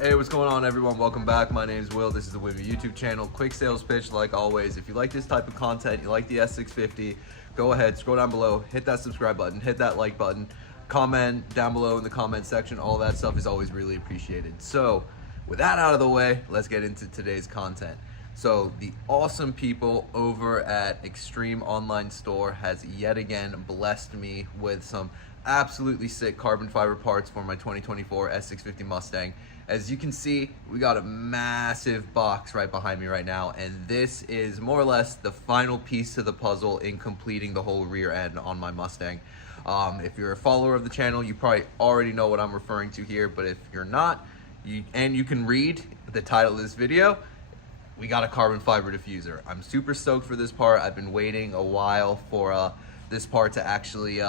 Hey, what's going on, everyone? Welcome back. My name is Will. This is the Wimmy YouTube channel. Quick sales pitch, like always. If you like this type of content, you like the S650, go ahead, scroll down below, hit that subscribe button, hit that like button, comment down below in the comment section. All that stuff is always really appreciated. So, with that out of the way, let's get into today's content. So, the awesome people over at Extreme Online Store has yet again blessed me with some absolutely sick carbon fiber parts for my 2024 S650 Mustang. As you can see, we got a massive box right behind me right now, and this is more or less the final piece to the puzzle in completing the whole rear end on my Mustang. If you're a follower of the channel, you probably already know what I'm referring to here, but if you're not, you can read the title of this video, we got a carbon fiber diffuser. I'm super stoked for this part. I've been waiting a while for this part to actually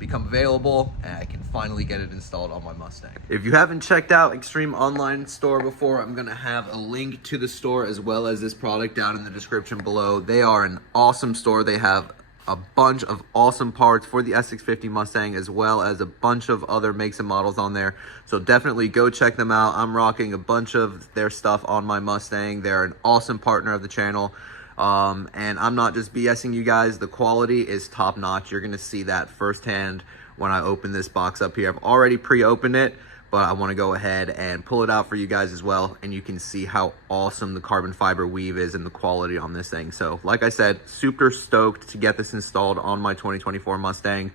become available, and I can finally get it installed on my Mustang. If you haven't checked out Extreme Online Store before, I'm gonna have a link to the store as well as this product down in the description below. They are an awesome store. They have a bunch of awesome parts for the S650 Mustang as well as a bunch of other makes and models on there. So definitely go check them out. I'm rocking a bunch of their stuff on my Mustang. They're an awesome partner of the channel. And I'm not just BSing you guys, the quality is top notch. You're gonna see that firsthand when I open this box up here. I've already pre-opened it, but I wanna go ahead and pull it out for you guys as well, and you can see how awesome the carbon fiber weave is and the quality on this thing. So like I said, super stoked to get this installed on my 2024 Mustang.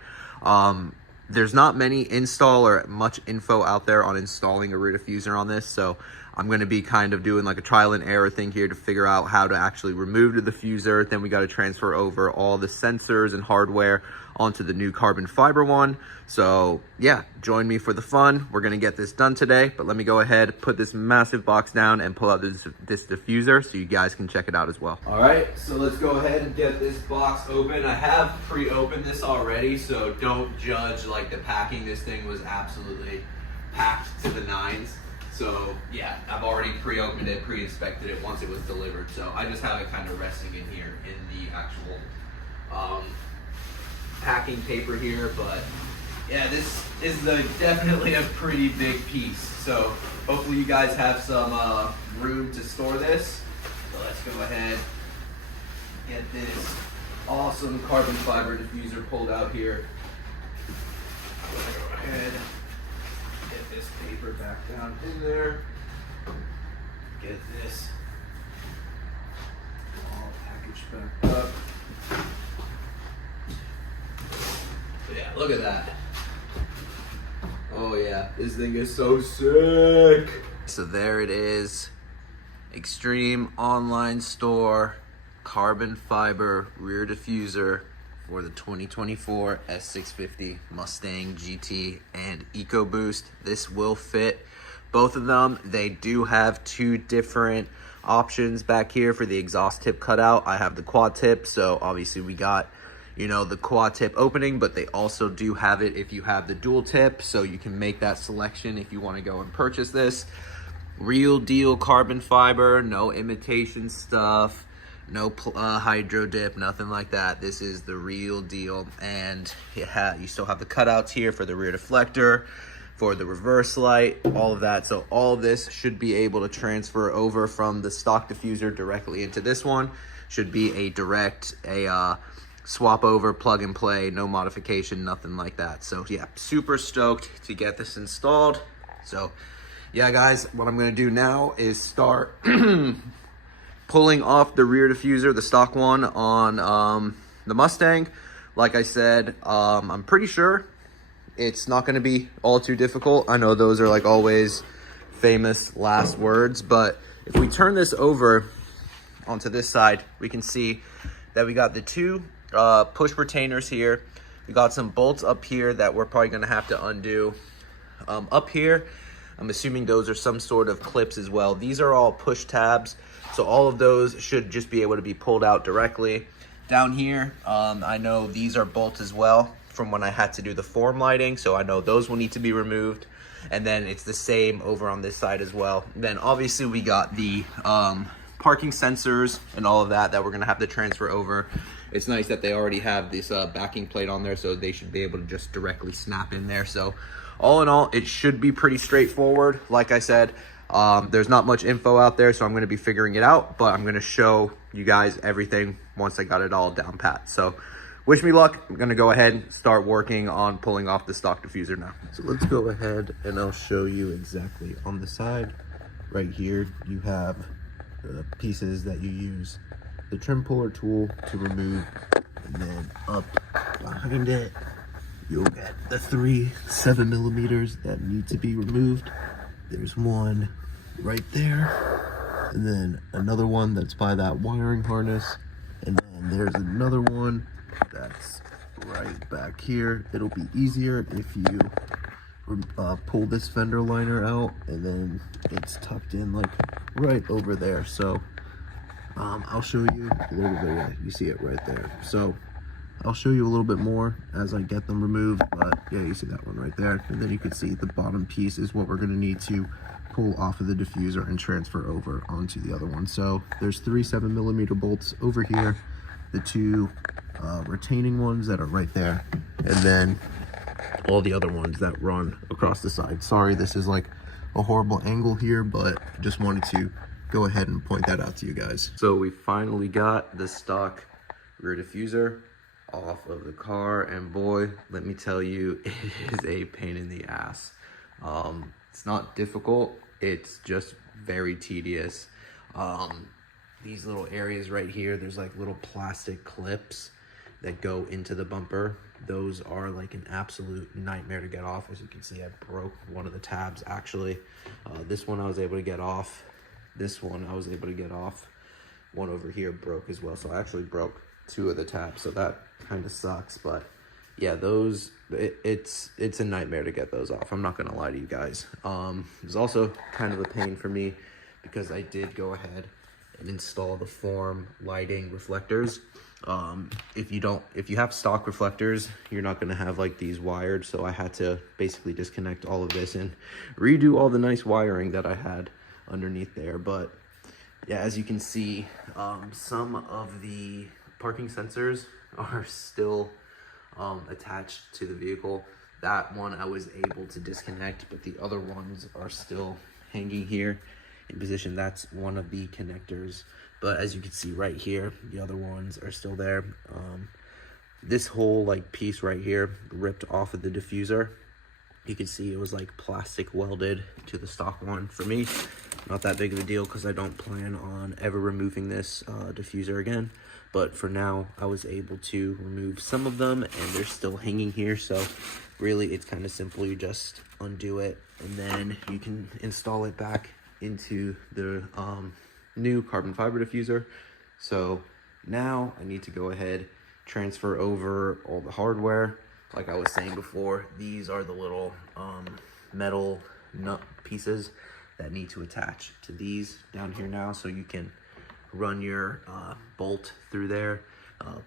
There's not many install or much info out there on installing a rear diffuser on this, so I'm going to be kind of doing like a trial and error thing here to figure out how to actually remove the diffuser. Then we got to transfer over all the sensors and hardware onto the new carbon fiber one. So yeah, join me for the fun. We're going to get this done today, but let me go ahead, put this massive box down and pull out this diffuser so you guys can check it out as well. All right, so let's go ahead and get this box open. I have pre-opened this already, so don't judge like the packing. This thing was absolutely packed to the nines. So yeah, I've already pre-opened it, pre-inspected it once it was delivered. So I just have it kind of resting in here in the actual packing paper here. But yeah, this is definitely a pretty big piece. So hopefully you guys have some room to store this. So let's go ahead, get this awesome carbon fiber diffuser pulled out here. Go ahead. Get this paper back down in there. Get this all packaged back up. So yeah, look at that. Oh yeah, this thing is so sick. So there it is. Extreme Online Store carbon fiber rear diffuser for the 2024 S650 Mustang GT and EcoBoost. This will fit both of them. They do have two different options back here for the exhaust tip cutout. I have the quad tip, so obviously we got, you know, the quad tip opening, but they also do have it if you have the dual tip, so you can make that selection if you want to go and purchase this. Real deal carbon fiber, no imitation stuff. No hydro dip, nothing like that. This is the real deal. And you still have the cutouts here for the rear deflector, for the reverse light, all of that. So all of this should be able to transfer over from the stock diffuser directly into this one. Should be a direct, swap over, plug and play, no modification, nothing like that. So yeah, super stoked to get this installed. So yeah, guys, what I'm gonna do now is start pulling off the rear diffuser, the stock one on the Mustang. Like I said, I'm pretty sure it's not going to be all too difficult. I know those are like always famous last words, but if we turn this over onto this side, we can see that we got the two push retainers here. We got some bolts up here that we're probably going to have to undo. Up here, I'm assuming those are some sort of clips as well. These are all push tabs. So all of those should just be able to be pulled out directly. Down here, I know these are bolts as well from when I had to do the form lighting. So I know those will need to be removed. And then it's the same over on this side as well. Then obviously we got the parking sensors and all of that we're gonna have to transfer over. It's nice that they already have this backing plate on there, so they should be able to just directly snap in there. So all in all, it should be pretty straightforward. Like I said, There's not much info out there, so I'm going to be figuring it out, but I'm going to show you guys everything once I got it all down pat. So wish me luck. I'm going to go ahead and start working on pulling off the stock diffuser now. So let's go ahead and I'll show you exactly. On the side right here, you have the pieces that you use the trim puller tool to remove, and then up behind it, you'll get the 3 7mm that need to be removed. There's one right there, and then another one that's by that wiring harness, and then there's another one that's right back here. It'll be easier if you pull this fender liner out, and then it's tucked in like right over there. So I'll show you a little bit. Yeah, you see it right there. So I'll show you a little bit more as I get them removed, but yeah, you see that one right there. And then you can see the bottom piece is what we're going to need to pull off of the diffuser and transfer over onto the other one. So there's 3 7mm bolts over here, the 2 retaining ones that are right there, and then all the other ones that run across the side. Sorry, this is like a horrible angle here, but just wanted to go ahead and point that out to you guys. So we finally got the stock rear diffuser off of the car, and boy, let me tell you, it is a pain in the ass. It's not difficult, it's just very tedious. These little areas right here, there's like little plastic clips that go into the bumper. Those are like an absolute nightmare to get off. As you can see, I broke one of the tabs actually. This one I was able to get off. This one I was able to get off. One over here broke as well, so I actually broke 2 of the tabs, so that kind of sucks. But yeah, those, it's a nightmare to get those off. I'm not gonna lie to you guys. It was also kind of a pain for me because I did go ahead and install the form lighting reflectors. If you have stock reflectors, you're not gonna have like these wired, so I had to basically disconnect all of this and redo all the nice wiring that I had underneath there. But yeah, as you can see, some of the parking sensors are still attached to the vehicle. That one I was able to disconnect, but the other ones are still hanging here in position. That's one of the connectors, but as you can see right here, the other ones are still there. This whole like piece right here ripped off of the diffuser. You can see it was like plastic welded to the stock one. For me, not that big of a deal because I don't plan on ever removing this diffuser again. But for now, I was able to remove some of them, and they're still hanging here. So really, it's kind of simple. You just undo it, and then you can install it back into the new carbon fiber diffuser. So now I need to go ahead, transfer over all the hardware. Like I was saying before, these are the little metal nut pieces that need to attach to these down here now, so you can run your bolt through there.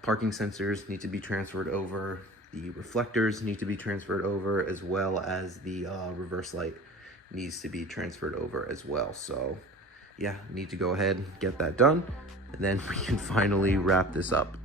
Parking sensors need to be transferred over. The reflectors need to be transferred over, as well as the reverse light needs to be transferred over as well. So yeah, need to go ahead and get that done, and then we can finally wrap this up.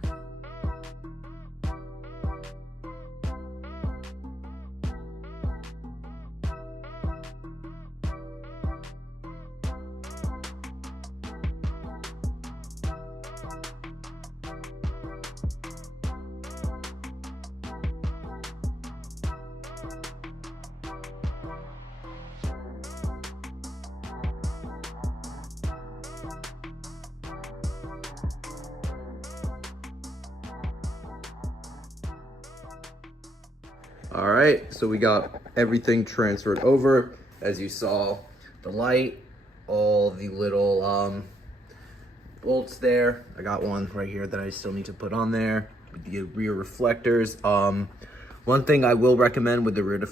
All right, so we got everything transferred over. As you saw, the light, all the little bolts there. I got one right here that I still need to put on there. The rear reflectors. One thing I will recommend with the rear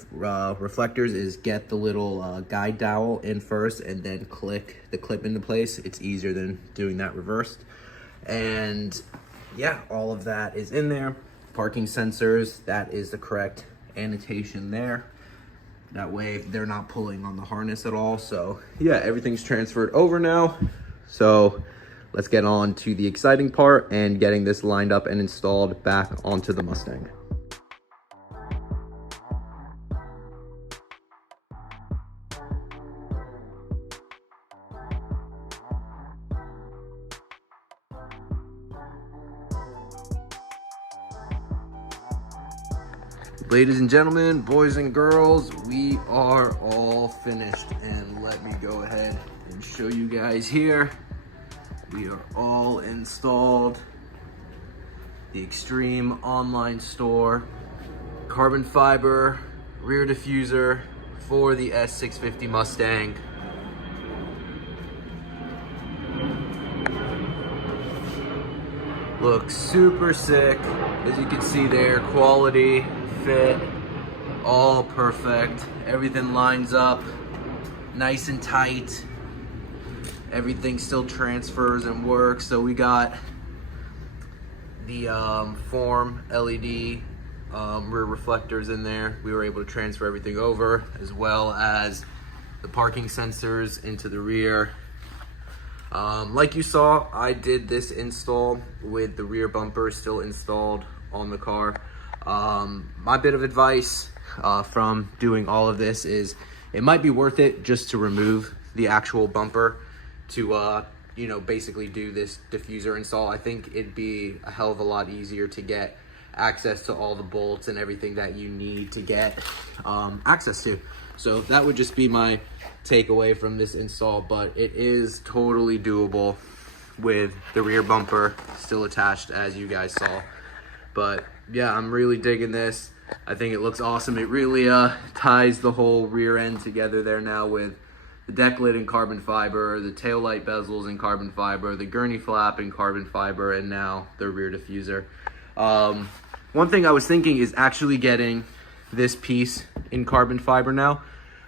reflectors is get the little guide dowel in first and then click the clip into place. It's easier than doing that reversed. And yeah, all of that is in there. Parking sensors, that is the correct annotation there. That way they're not pulling on the harness at all. So yeah, everything's transferred over now. So let's get on to the exciting part and getting this lined up and installed back onto the Mustang. Ladies and gentlemen, boys and girls, we are all finished, and let me go ahead and show you guys here. We are all installed. The Extreme online store, carbon fiber rear diffuser for the S650 Mustang. Looks super sick, as you can see there. Quality, fit, all perfect. Everything lines up nice and tight. Everything still transfers and works. So we got the form LED rear reflectors in there. We were able to transfer everything over, as well as the parking sensors into the rear. Like you saw, I did this install with the rear bumper still installed on the car. My bit of advice from doing all of this is it might be worth it just to remove the actual bumper to you know, basically do this diffuser install. I think it'd be a hell of a lot easier to get access to all the bolts and everything that you need to get access to. So that would just be my takeaway from this install, but it is totally doable with the rear bumper still attached, as you guys saw. But yeah, I'm really digging this. I think it looks awesome. It really ties the whole rear end together there now, with the deck lid in carbon fiber, the tail light bezels in carbon fiber, the gurney flap in carbon fiber, and now the rear diffuser. One thing I was thinking is actually getting this piece in carbon fiber now.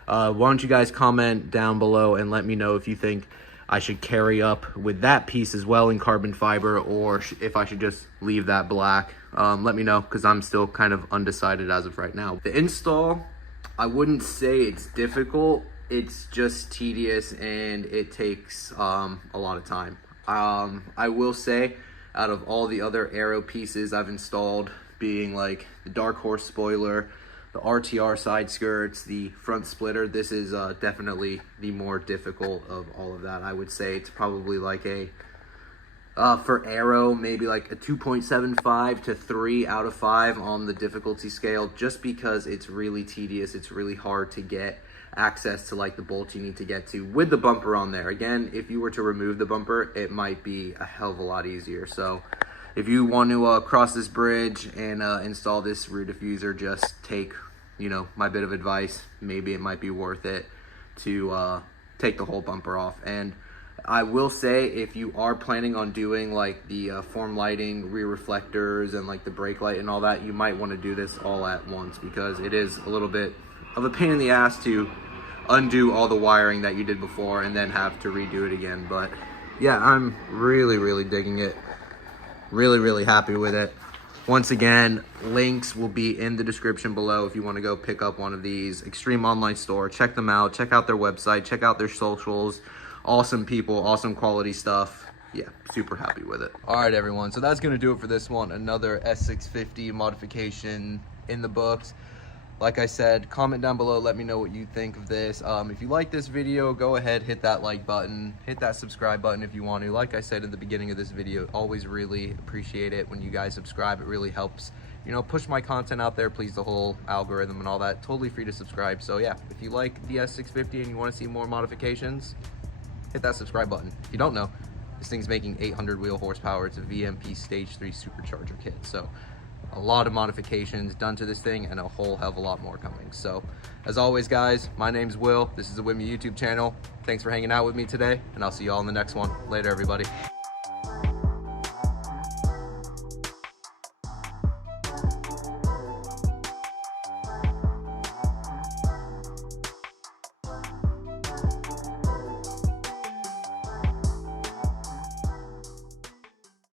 Why don't you guys comment down below and let me know if you think I should carry up with that piece as well in carbon fiber, or if I should just leave that black. Let me know, because I'm still kind of undecided as of right now. The install, I wouldn't say it's difficult. It's just tedious and it takes a lot of time. I will say, out of all the other aero pieces I've installed, being like the Dark Horse spoiler, the RTR side skirts, the front splitter, this is definitely the more difficult of all of that. I would say it's probably like a, for aero, maybe like a 2.75 to 3 out of 5 on the difficulty scale, just because it's really tedious. It's really hard to get access to like the bolts you need to get to with the bumper on there. Again, if you were to remove the bumper, it might be a hell of a lot easier. So if you want to cross this bridge and install this rear diffuser, just take, you know, my bit of advice. Maybe it might be worth it to take the whole bumper off. And I will say, if you are planning on doing like the form lighting, rear reflectors, and like the brake light and all that, you might want to do this all at once, because it is a little bit of a pain in the ass to undo all the wiring that you did before and then have to redo it again. But yeah, I'm really digging it. Really happy with it. Once again, links will be in the description below if you want to go pick up one of these. Extreme online store, check them out, check out their website, check out their socials. Awesome people, awesome quality stuff. Yeah, super happy with it. All right, everyone, so that's gonna do it for this one. Another S650 modification in the books. Like I said, comment down below, let me know what you think of this. If you like this video, go ahead, hit that like button, hit that subscribe button if you want to. Like I said in the beginning of this video, always really appreciate it when you guys subscribe. It really helps, you know, push my content out there, please the whole algorithm and all that. Totally free to subscribe. So yeah, if you like the S650 and you want to see more modifications, hit that subscribe button. If you don't know, this thing's making 800 wheel horsepower. It's a VMP stage 3 supercharger kit. So a lot of modifications done to this thing, and a whole hell of a lot more coming. So as always, guys, my name's Will. This is the With Me YouTube channel. Thanks for hanging out with me today, and I'll see you all in the next one. Later, everybody.